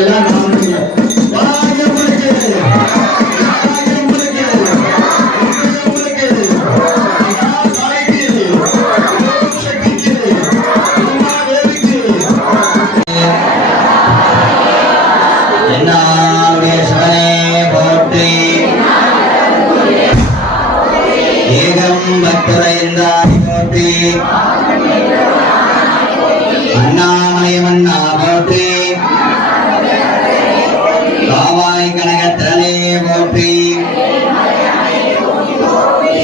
எல்லாம் நாம அண்ணாமயமன்னா போற்றி காவாய் கனகத்திரனே போற்றி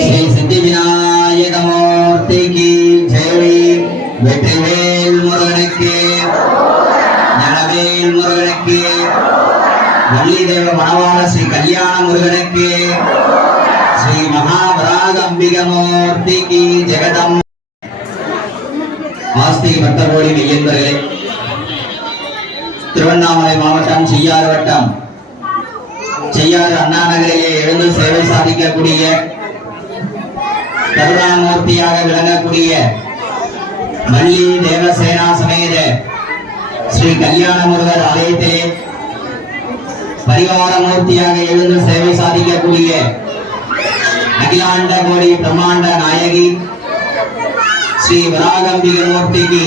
ஸ்ரீ சித்தி விநாயக மூர்த்திக்கு ஜெய் வெற்றிவேல் முருகனுக்கு ஞானவேல் முருகனுக்கு வள்ளிதேவ மணவாள ஸ்ரீ கல்யாண முருகனுக்கு ஸ்ரீ மகாபராக அம்பிகமூர்த்திக்கு ஜெகதம் ஆஸ்திக பக்தர்கோடி மெய்யன்பர்களே, திருவண்ணாமலை மாவட்டம் செய்யாறு வட்டம் செய்யாறு அண்ணா நகரிலே எழுந்து சேவை சாதிக்கக்கூடிய கருணாமூர்த்தியாக விளங்கக்கூடிய வள்ளி தேவசேனா சமேத ஸ்ரீ கல்யாண முருகர் ஆலயத்திலே பரிவார மூர்த்தியாக எழுந்து சேவை சாதிக்கக்கூடிய அகிலாண்ட கோடி பிரம்மாண்ட நாயகி ஸ்ரீ வராகம்பிக மூர்த்திக்கு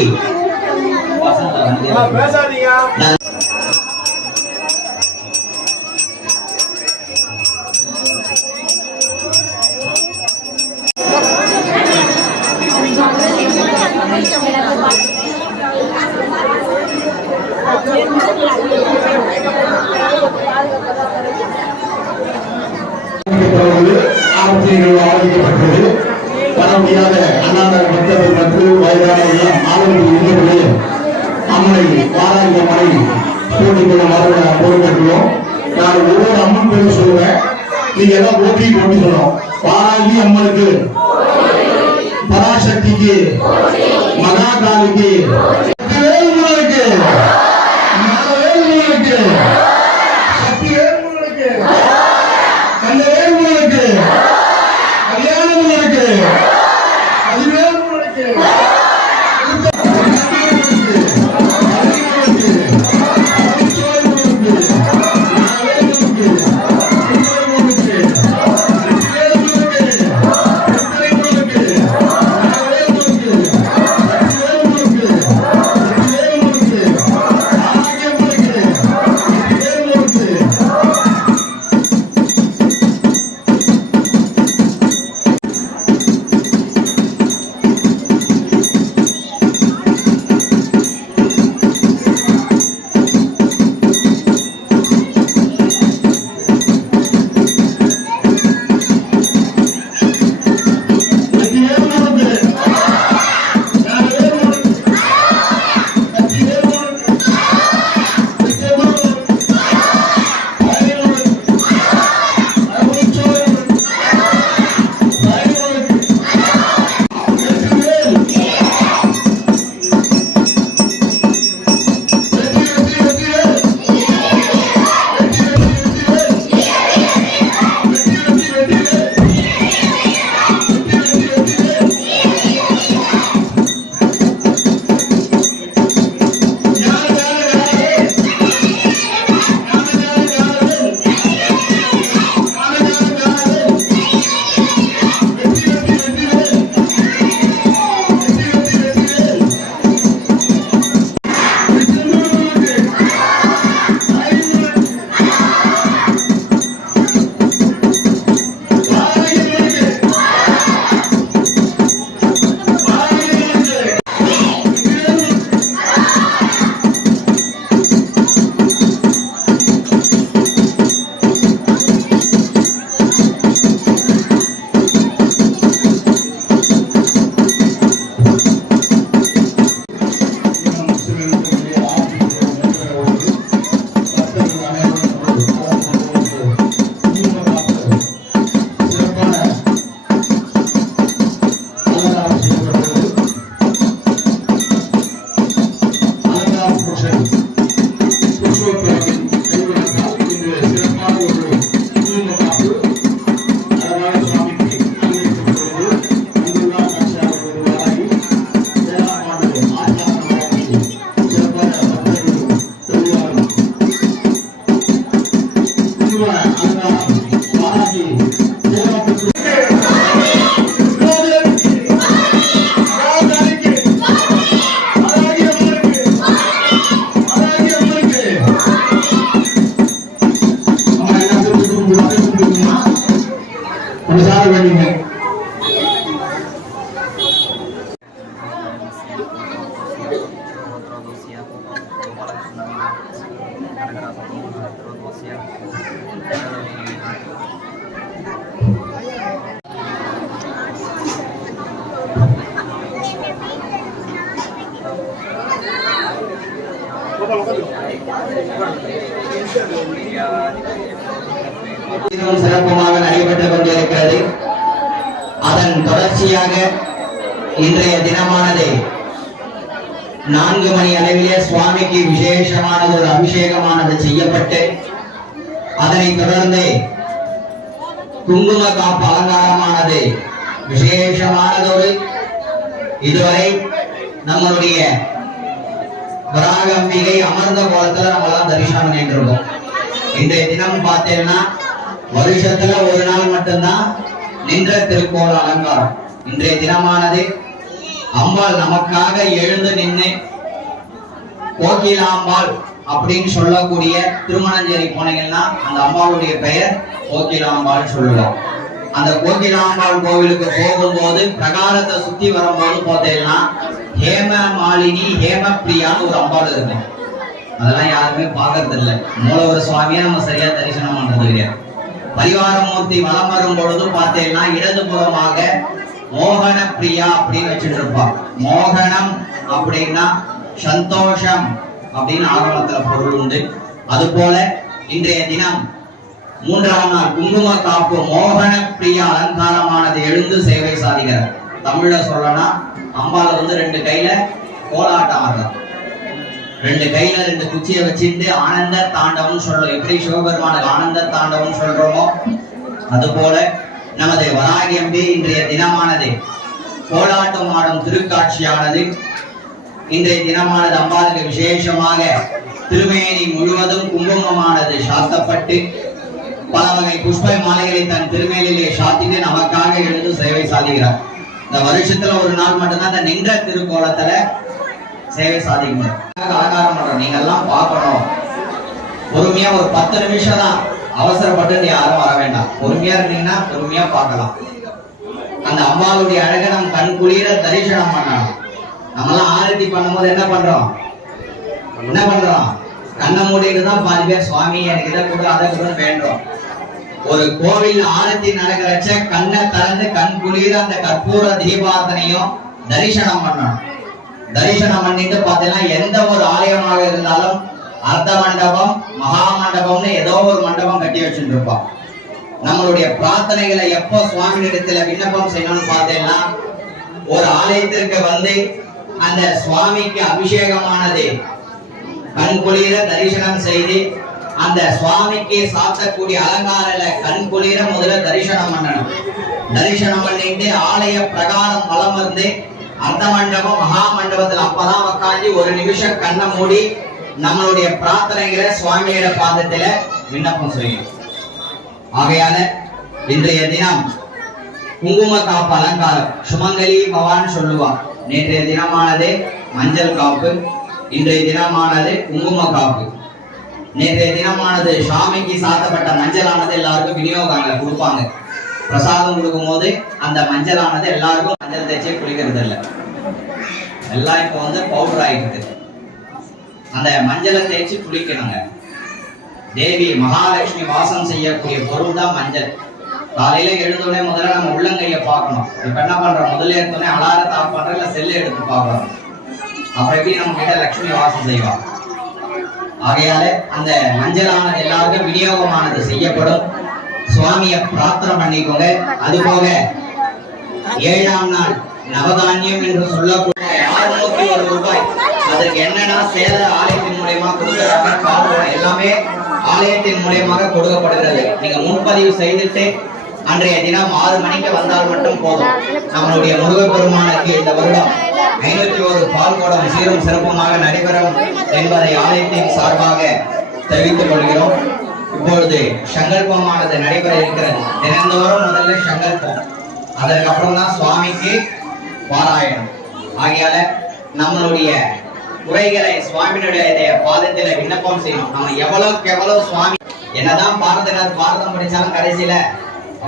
ஆரம்பிக்கப்பட்டது. வர முடியாத அண்ணாநகர் பக்தர்கள் மற்றும் வயதான ஆளுநர்கள் இருந்தவர்களே அம்மனை வாராகி அம்மனை போட்டிக்கொள்ள பொறுப்பேற்றுள்ளோம். நான் ஒவ்வொரு அம்மன் பேரும் சொல்லுவேன், நீங்க எல்லாம் போட்டி சொல்லணும். வாராகி அம்மனுக்கு, பராசக்திக்கு, மகாகாலிக்கு, சிறப்புமாக நடைபெற்றுக் கொண்டிருக்கிறது. அதன் தொடர்ச்சியாக இன்றைய தினமானது 4 மணி அளவிலே சுவாமிக்கு விசேஷமானது ஒரு அபிஷேகமானது செய்யப்பட்டு அதனைத் தொடர்ந்து குங்கும காப்பு அலங்காரமானது விசேஷமானதொரு இதுவரை நம்மளுடைய வராகம்பிகை அமர்ந்த கோலத்துல நம்மளாம் தரிசனம் பண்ணிருக்கோம். இன்றைய தினம் பார்த்தேன்னா வருஷத்துல ஒரு நாள் மட்டும்தான் நின்ற திருக்கோல அலங்காரம். இன்றைய தினமானது அம்பாள் நமக்காக எழுந்து நின்று கோகிலாம்பாள் அப்படின்னு சொல்லக்கூடிய திருமணஞ்சேரி போனீங்கன்னா அந்த அம்பாளுடைய பெயர் கோகிலாம்பாள் சொல்லுவோம். அந்த கோகிலாம்பாள் கோவிலுக்கு போகும்போது பிரகாரத்தை சுத்தி வரும்போது பார்த்தீங்கன்னா ஹேம மாலினி ஹேமப்பிரியான்னு ஒரு அம்பாள் இருக்கும். அதெல்லாம் யாருமே பாக்குறது இல்லை. மூலவர் சுவாமியை நம்ம சரியா தரிசனம் பண்றது கிடையாது. பரிவாரமூர்த்தி வலம் வரும் பொழுது பார்த்தீங்கன்னா இடதுபுறமாக மோகன பிரியா அப்படின்னு வச்சுட்டு இருப்பா. மோகனம் அப்படின்னா சந்தோஷம் அப்படின்னு ஆகமத்துல பொருள் உண்டு. அது போல இன்றைய தினம் 3ஆம் நாள் குங்கும காப்பு மோகன பிரியா அலங்காரமானது எழுந்து சேவை சாதிக்கிறார். தமிழ்ல சொல்லனா அம்பால 2 கையில கோலாட்டம் ஆடுறார். 2 கையில 2 குச்சியை வச்சுட்டு ஆனந்த தாண்டவம் சொல்றோம். எப்படி சிவபெருமானுக்கு ஆனந்த தாண்டவம் சொல்றோமோ அது போல நமது வராகியம்பி இன்றைய தினமானது கோலாட்டம் ஆடும் திருக்காட்சியானது இன்றைய தினமானது அம்பாளுக்கு விசேஷமாக திருமேனி முழுவதும் குங்குமமானது சாத்தப்பட்டு பல வகை புஷ்ப மாலைகளை தன் திருமேனிலே சாத்திட்டு நமக்காக எழுந்து சேவை சாதிக்கிறார். இந்த வருஷத்துல ஒரு நாள் மட்டும்தான் இந்த நின்ற திருக்கோலத்துல சேவை சாதிக்கணும். அலங்காரம் பண்றோம். நீங்க எல்லாம் பார்க்கணும். பொறுமையா ஒரு 10 நிமிஷம் தான், அவசரப்பட்டு யாரும் வர வேண்டாம். பொறுமையா இருந்தீங்கன்னா பொறுமையா பார்க்கலாம். அந்த அம்பாளுடைய அழகை நம் கண் குளிர தரிசனம் பண்ணணும். நம்மளாம் ஆரத்தி பண்ணும்போது என்ன பண்றோம்? கண்ணை மூடிட்டு தான் பாதி பேர் சுவாமி எனக்கு இதை கூட அதை கூட வேண்டோம். ஒரு கோவில் ஆரத்தி நடக்கிறச்ச கண்ணை திறந்து கண் குளிர அந்த கற்பூர தீபார்த்தனையும் தரிசனம் பண்ணணும். தரிசனம் பண்ணிட்டு பாத்தீங்கன்னா எந்த ஒரு ஆலயமாக இருந்தாலும் அர்த்த மண்டபம் மகா மண்டபம்னு ஏதோ ஒரு மண்டபம் கட்டி வச்சுட்டு இருப்போம். நம்மளுடைய பிரார்த்தனைகளை எப்போ சுவாமி இடத்துல விண்ணப்பம் செய்யணும்னு பார்த்தீங்கன்னா ஒரு ஆலயத்திற்கு வந்து அந்த சுவாமிக்கு அபிஷேகமானது கண் குளிர தரிசனம் செய்து அந்த சுவாமிக்கு சாத்தக்கூடிய அலங்காரல கண் குளிர முதல்ல தரிசனம் பண்ணணும். தரிசனம் பண்ணிட்டு ஆலய பிரகாரம் வலம் வந்து அர்த்த மண்டபம் மகா மண்டபத்துல அப்பதான் உட்காந்து ஒரு நிமிஷம் கண்ணை மூடி நம்மளுடைய பிரார்த்தனைகளை சுவாமியோட பாதத்துல விண்ணப்பம் செய்யும். ஆகையால இன்றைய தினம் குங்கும காப்பு அலங்காரம் சுமங்கலி பவான் சொல்லுவார். நேற்றைய தினமானது மஞ்சள் காப்பு, இன்றைய தினமானது குங்கும காப்பு. நேற்றைய தினமானது சாமிக்கு சாத்தப்பட்ட மஞ்சளானது எல்லாருக்கும் விநியோகம் கொடுப்பாங்க. பிரசாதம் கொடுக்கும் போது அந்த மஞ்சளானது எல்லாருக்கும் மஞ்சள் தேய்ச்சி குளிக்கிறது இல்லை. எல்லாம் இப்போ பவுடர் ஆயிருக்கு. அந்த மஞ்சளை தேய்ச்சி குளிக்கணுங்க. தேவி மகாலட்சுமி வாசம் செய்யக்கூடிய பொருள் தான் மஞ்சள். காலையில எழுந்தோடனே முதல்ல நம்ம உள்ளங்கைய பார்க்கணும். இப்ப என்ன பண்றோம்? முதல்ல எடுத்தோடனே அலாரத்தை ஆஃப் பண்றோம், இல்ல செல்லை எடுத்து பார்க்கறோம். அப்புறம் எப்படி நம்ம கிட்ட லட்சுமி வாசம் செய்வாங்க. ஆகையால அந்த மஞ்சளானது எல்லாருக்கும் விநியோகமானது செய்யப்படும். சுவாமியை பிரார்த்தனை பண்ணிக்கோங்க. அது போக 7ஆம் நாள் நவதானியம் என்று சொல்லக்கூடிய 601 ரூபாய் அதற்கு என்னன்னா சேர ஆலயத்தின் மூலமா கொடுக்கிறாங்க. எல்லாமே ஆலயத்தின் மூலமாக கொடுக்கப்படுகிறது. நீங்க முன்பதிவு செய்துட்டு அன்றைய தினம் 6 மணிக்கு வந்தால் மட்டும் போதும். நம்மளுடைய முருகப்பெருமானுக்கு இந்த வருடம் 501 பால் குடம் சீரும் சிறப்புமாக நடைபெறும் என்பதை ஆலயத்தின் சார்பாக தெரிவித்துக் கொள்கிறோம். இப்பொழுது சங்கல்பமானது நடைபெற இருக்கிறது. தினந்தோறும் முதல்ல சங்கல்பம், அதற்கப்புறம் தான் சுவாமிக்கு பாராயணம். ஆகையால நம்மளுடைய குறைகளை சுவாமியுடைய பாதத்தில விண்ணப்பம் செய்யணும். நம்ம எவ்வளவுக்கு எவ்வளவு சுவாமி என்னதான் பாரதம் படிச்சாலும் கடைசியில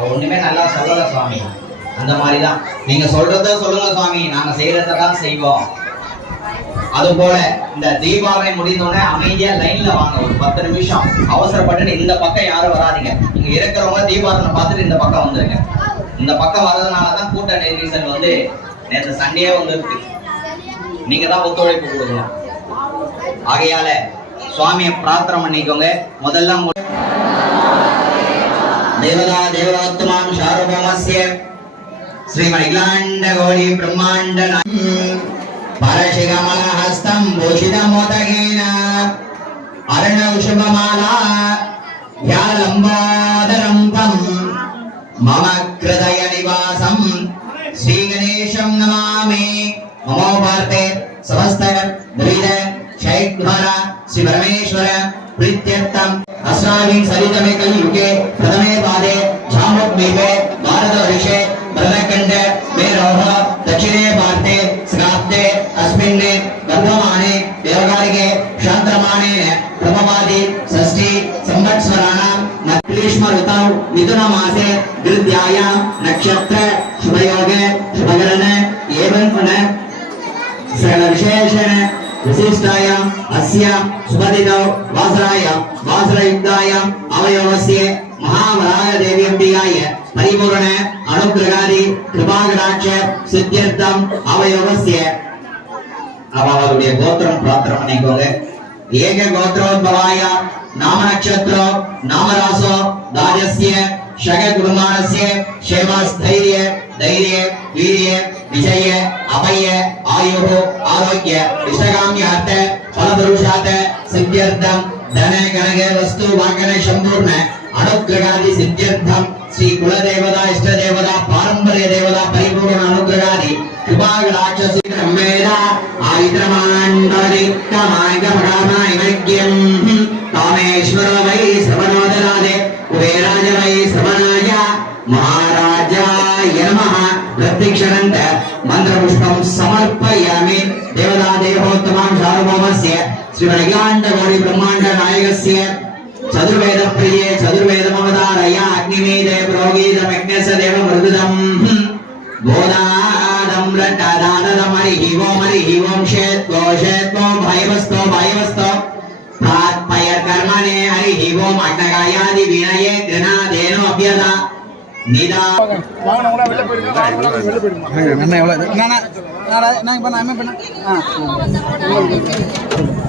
ஒண்ணுமே நல்லா சொல்லல சுவாமி. அந்த மாதிரிதான் நீங்க சொல்றத சொல்லுங்க சுவாமி, நாங்க செய்யறதான் செய்வோம். அதுபோல இந்த தீபாவளி முடிந்தோடனே அமைதியா லைன்ல வாங்க, ஒரு 10 நிமிஷம் அவசரப்பட்டு இந்த பக்கம் யாரும் வராதீங்க. இங்க இருக்கிறவங்க தீபாவளி பார்த்துட்டு இந்த பக்கம் வந்துருங்க. இந்த பக்கம் வர்றதுனாலதான் கூட்ட நெரிசல் வந்து நேற்று சண்டையே வந்துருக்கு. நீங்க தான் ஒத்துழைப்பு கொடுக்கணும். ஆகையால சுவாமியை பிரார்த்தனை பண்ணிக்கோங்க. முதல்ல தேவதா தேவோத்தமாம் சார்வபௌமஸ்ய ஸ்ரீமணிலாண்ட கோடி பிரம்மாண்ட பரசிகமலஹஸ்தம் பூஷிதமோதகேன அருணௌஷபமாலா வ்யாலம்போதரம் தம் மம கிருதய நிவாசம் ஸ்ரீகணேசம் நமாமி. நமோ பார்த்தே समस्त द्विज शैद्वारा श्री परमेश्वर प्रीत्यर्थम अस्माभिः सरितमे कलियुगे प्रथमे पादे झामुद्वीपे भारतवर्षे भरतखण्ड मेरोः दक्षिणे भारते श्राद्धे अस्मिन् वर्धमाने देवकारिके शान्त्रमाणेन प्रथमपादे षष्ठी संवत्सराणां ग्रीष्म ऋतौ मिथुन मासे द्वितीयायां नक्षत्र शुभयोगे शुभकरण एवं पुनः सकल विशेषण विशिष्टायां अस्यां शुभदिनौ वासरायां वासरयुक्तायां अवयवस्य महावराह देवी अम्बिकाय परिपूर्ण अनुग्रहादि कृपाकटाक्ष सिद्ध्यर्थम अवयवस्य அவருடைய கோத்திரம் பிரார்த்தனை பண்ணிக்கோங்க. ஏக கோத்ரோத்பவாய நாம நட்சத்திரோ நாமராசோ தாஜஸ்ய ஷக குருமானஸ்ய ஷேமஸ்தைரிய தைரிய வீரிய विजय अभय आयु आरोग्य इष्टकाम्यार्थ फलपुरुषार्थ सिद्ध्यर्थम धन गणगे वस्तु वाहन संपूर्ण अनुग्रहादि सिद्ध्यर्थम श्री कुलदेवता इष्टदेवता पारंपर्य देवता परिपूर्ण अनुग्रहादि कृपाकटाक्ष सिद्धमेरा आयुधमाण्डरि तमायगमगामाय वैज्ञं कामेश्वर वै श्रवणोदरादे कुबेराज वै श्रवणाय महाराजाय नमः प्रत्यक्षरन्त मंत्रपुष्पं समर्पयामि. देवता देवोत्तमं सार्वभौमस्य श्रीमणिलाण्ड गौरी ब्रह्माण्ड नायकस्य चतुर्वेद प्रिये चतुर्वेदमवतारय अग्निमीदे प्रोगीतमग्नस्य देव मृदुदं बोधादं रट्टादादमरि ओं शेत्वो शेत्वो भयवस्तो भयवस्तो प्रात्पय कर्मणे हरि ओं अग्नगायादि विनये गणादेनो अभ्यदा निदा வாங்கனவங்களா வெளிய போயிடுங்க. வெளிய போயிடுங்க. அண்ணா எவ்வளவு நான் பண்ண அம்மா பண்ண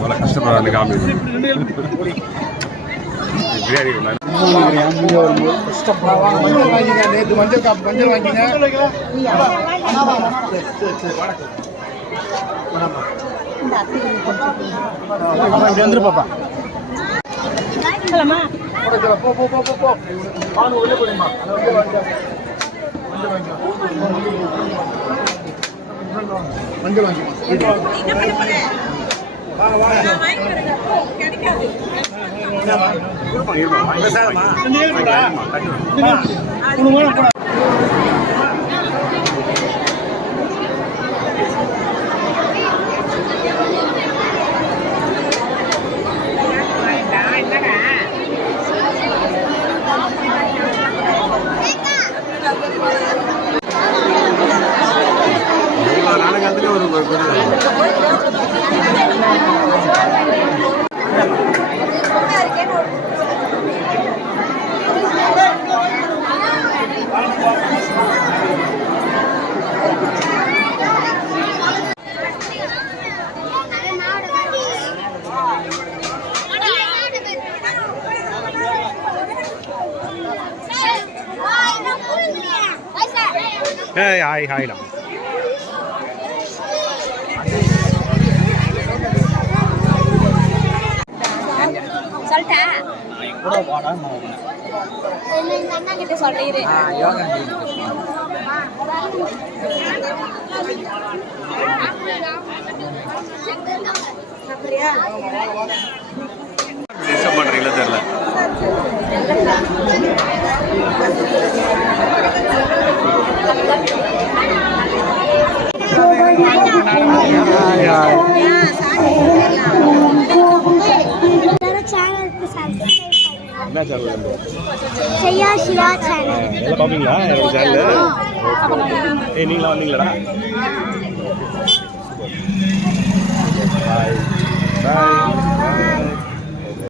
வல கஷ்டப்படுறாங்க காமி பிரியாணி மஞ்சள் வாங்கிங்க. நேத்து மஞ்சள் காப்பு மஞ்சள் வாங்கிங்க. வந்துரு பாப்பா. போ போ போ போ போ. வாங்க உள்ள போடுமா. மஞ்சள் வாங்கி. வாங்க வாங்க. கிடைக்காது. இருப்பா. பேசாதமா. நீங்க போடா. ஹாய் ஹாய்டா சொல்லிட்டா அண்ணா கிட்ட சொல்லிடு. டிஸ்டர்ப் பண்றீங்களா தெரியல. என்ன சேனல்? ஷையா ஷியா சேனல். எல்லாம் பாப்பீங்களா என்னோட சேனல்? நீங்களா வந்தீங்களாடா? பாய் பாய்